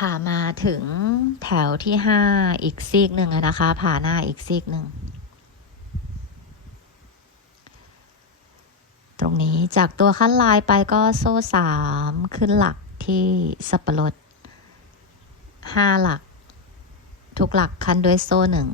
ค่ะมาถึงแถวที่ห้าอีกซีกหนึ่งนะคะ ผ่าหน้าอีกซีกหนึ่ง ตรงนี้จากตัวขั้นลายไปก็โซ่สามขึ้นหลักที่สับปะรดห้าหลัก ทุกหลักคันด้วยโซ่หนึ่ง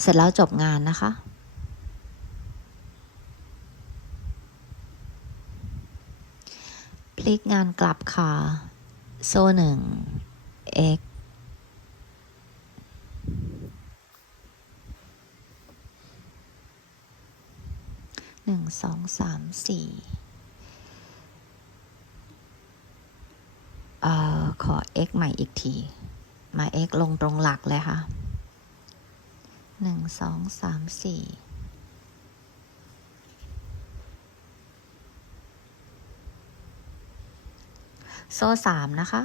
เสร็จแล้วจบงานนะคะ พลิกงานกลับค่ะ โซ่หนึ่ง x หนึ่งสองสามสี่เอ่อขอ x ใหม่อีกที มา x ลงตรงหลักเลยค่ะ หนึ่งสองสามสี่โซ่สามนะคะ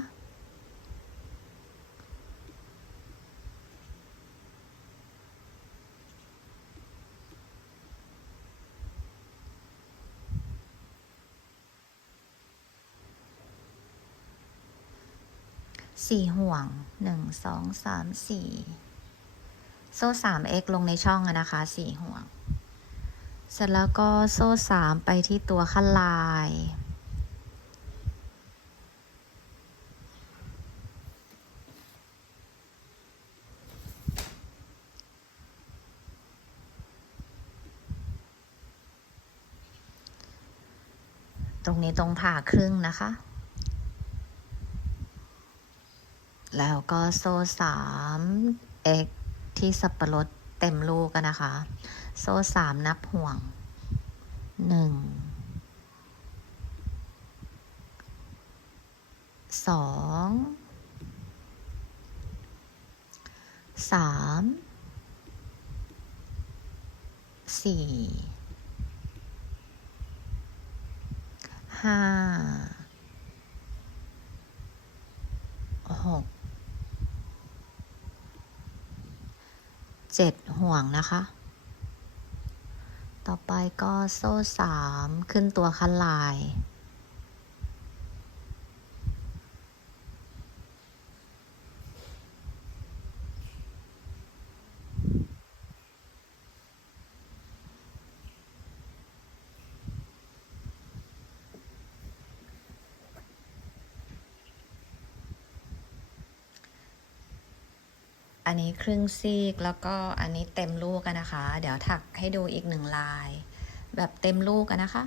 สี่ห่วงหนึ่งสองสามสี่ โซ่สาม x ลงในช่องนะคะสี่ห่วง เสร็จแล้วก็โซ่สามไปที่ตัวขั้นลาย ตรงนี้ตรงผ่าครึ่งนะคะ แล้วก็โซ่สาม x ที่สับปะรดเต็มลูกกันนะคะ โซ่สามนับห่วงหนึ่งสองสามสี่ห้า หก เจ็ดห่วงนะคะ ต่อไปก็โซ่สามขึ้นตัวคันลาย อันนี้ครึ่งซีกแล้วก็อันนี้เต็มลูกกันนะคะ เดี๋ยวถักให้ดูอีกหนึ่งลาย แบบเต็มลูกกันนะคะ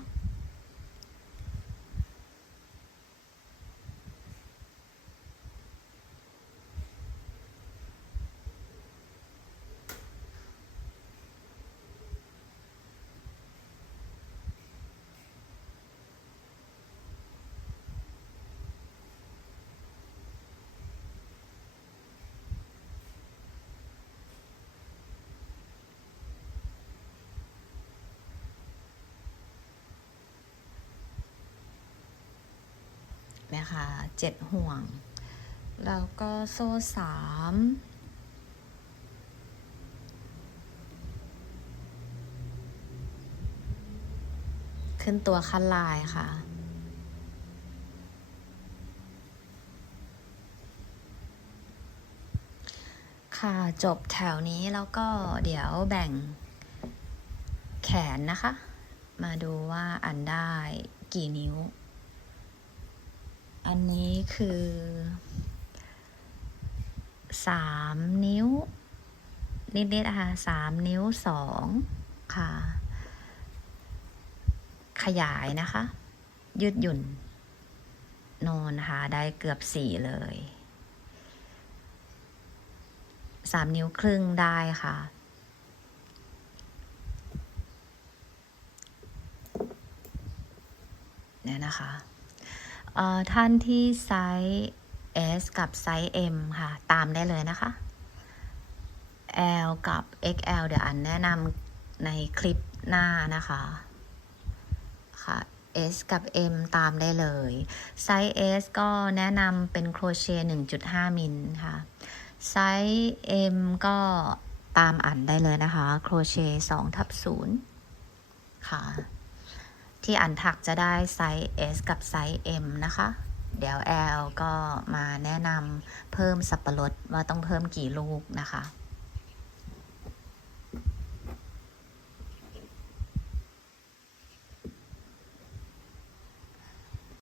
นะคะเจ็ดห่วง แล้วก็โซ่สามขึ้นตัวคันลายค่ะค่ะ จบแถวนี้แล้วก็เดี๋ยวแบ่งแขนนะคะ มาดูว่าอันได้กี่นิ้ว อันนี้คือสามนิ้ว นิดๆนะคะสามนิ้วสองค่ะ ขยายนะคะ ยืดหยุ่น โนนนะคะได้เกือบสี่เลยสามนิ้วครึ่งได้ค่ะ เนี่ยนะคะ ท่านที่ไซส์ S กับไซส์ M ค่ะ ตามได้เลยนะคะ L กับ XL เดี๋ยวอันแนะนำในคลิปหน้านะคะค่ะ S กับ M ตามได้เลย ไซส์ S ก็แนะนำเป็นโครเชต์1.5 มิลค่ะ ไซส์ M ก็ตามอันได้เลยนะคะ โครเชต์2ทับ0ค่ะ ที่อันถักจะได้ไซส์ S กับไซส์ M นะคะ เดี๋ยว L ก็มาแนะนำเพิ่มสับปะรดว่าต้องเพิ่มกี่ลูกนะคะ